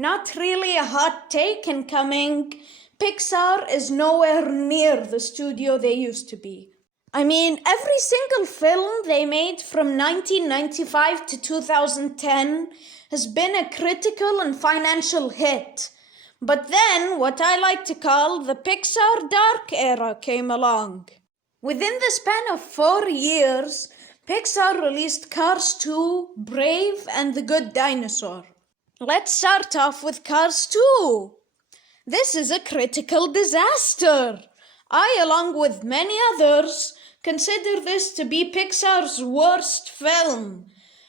Not really a hot take incoming. Pixar is nowhere near the studio they used to be. I mean, every single film they made from 1995 to 2010 has been a critical and financial hit. But then, what I like to call the Pixar dark era came along. Within the span of 4 years, Pixar released Cars 2, Brave, and The Good Dinosaur. Let's start off with Cars 2. This is a critical disaster. I, along with many others, consider this to be Pixar's worst film.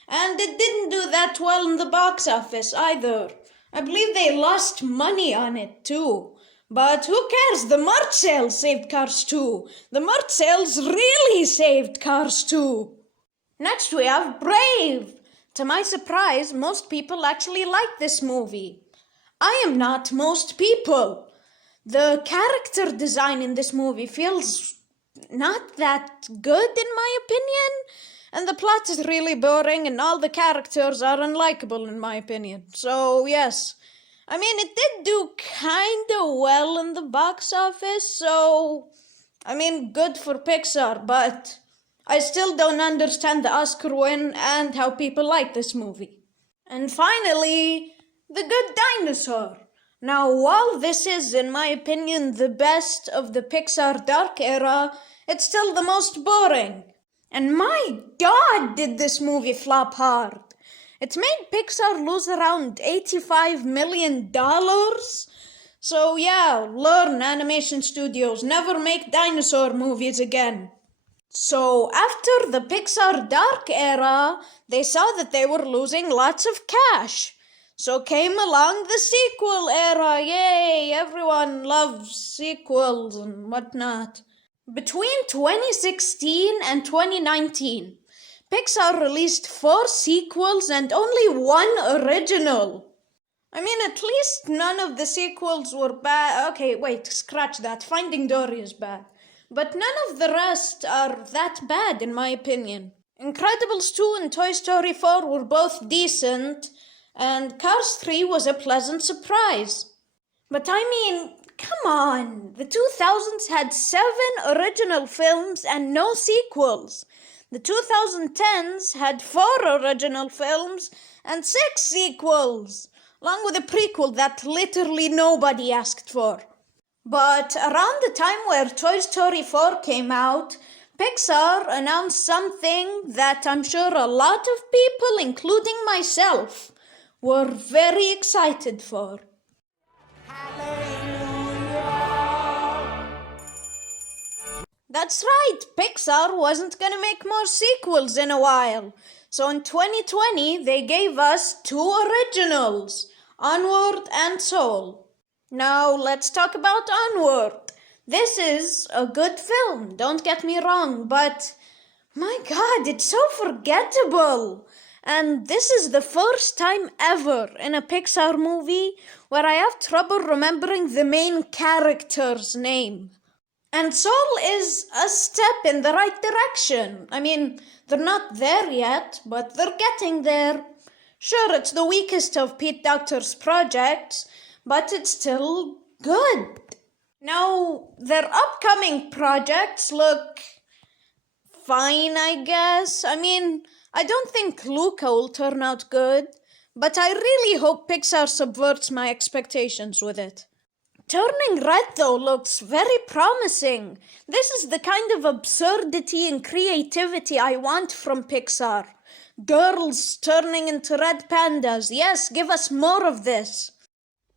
And it didn't do that well in the box office either. I believe they lost money on it too. But who cares? The merch sales saved Cars 2. The merch sales really saved Cars 2. Next we have Brave. To my surprise, most people actually like this movie. I am not most people. The character design in this movie feels not that good in my opinion, and the plot is really boring and all the characters are unlikable in my opinion. So yes, I mean it did do kinda well in the box office, so I mean good for Pixar, but I still don't understand the Oscar win and how people like this movie. And finally, The Good Dinosaur. Now, while this is, in my opinion, the best of the Pixar dark era, it's still the most boring. And my God, did this movie flop hard. It made Pixar lose around $85 million. So yeah, learn animation studios, never make dinosaur movies again. So after the Pixar dark era, they saw that they were losing lots of cash. So came along the sequel era. Yay, everyone loves sequels and whatnot. Between 2016 and 2019, Pixar released 4 sequels and only 1 original. I mean, at least none of the sequels were bad. Okay, wait, scratch that. Finding Dory is bad. But none of the rest are that bad, in my opinion. Incredibles 2 and Toy Story 4 were both decent, and Cars 3 was a pleasant surprise. But I mean, come on! The 2000s had 7 original films and no sequels. The 2010s had 4 original films and 6 sequels, along with a prequel that literally nobody asked for. But around the time where Toy Story 4 came out, Pixar announced something that I'm sure a lot of people, including myself, were very excited for. Hallelujah! That's right, Pixar wasn't gonna make more sequels in a while. So in 2020, they gave us 2 originals, Onward and Soul. Now, let's talk about Onward. This is a good film, don't get me wrong, but my God, it's so forgettable. And this is the first time ever in a Pixar movie where I have trouble remembering the main character's name. And Soul is a step in the right direction. I mean, they're not there yet, but they're getting there. Sure, it's the weakest of Pete Docter's projects, but it's still good. Now, their upcoming projects look fine, I guess. I mean, I don't think Luca will turn out good, but I really hope Pixar subverts my expectations with it. Turning Red, though, looks very promising. This is the kind of absurdity and creativity I want from Pixar. Girls turning into red pandas. Yes, give us more of this.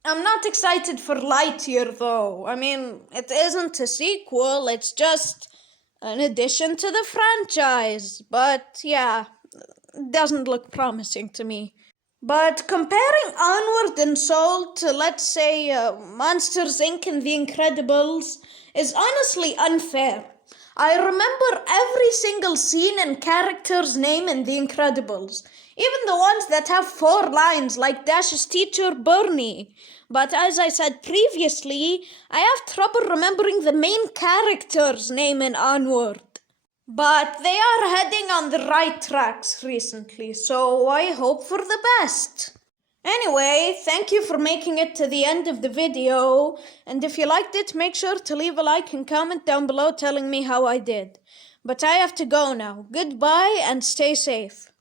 I'm not excited for Lightyear, though. I mean, it isn't a sequel, it's just an addition to the franchise. But yeah, it doesn't look promising to me. But comparing Onward and Soul to, let's say, Monsters, Inc. and The Incredibles is honestly unfair. I remember every single scene and character's name in The Incredibles, even the ones that have 4 lines like Dash's teacher Bernie. But as I said previously, I have trouble remembering the main character's name in Onward. But they are heading on the right tracks recently, so I hope for the best. Anyway, thank you for making it to the end of the video, and if you liked it, make sure to leave a like and comment down below telling me how I did. But I have to go now. Goodbye and stay safe.